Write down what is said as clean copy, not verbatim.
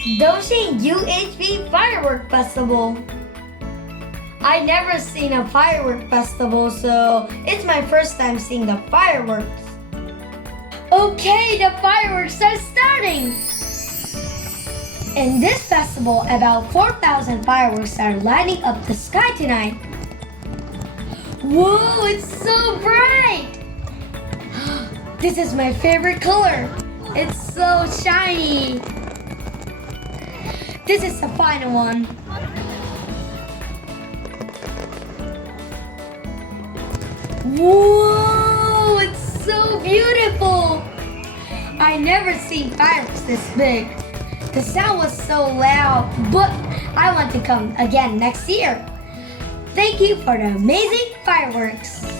Doshing Ufb Firework Festival. I never seen a firework festival, so it's my first time seeing the fireworks. Okay, the fireworks are starting! In this festival, about 4,000 fireworks are lighting up the sky tonight. Whoa, it's so bright! This is my favorite color. It's so shiny. This is the final one. Whoa, it's so beautiful. I never seen fireworks this big. The sound was so loud, but I want to come again next year. Thank you for the amazing fireworks.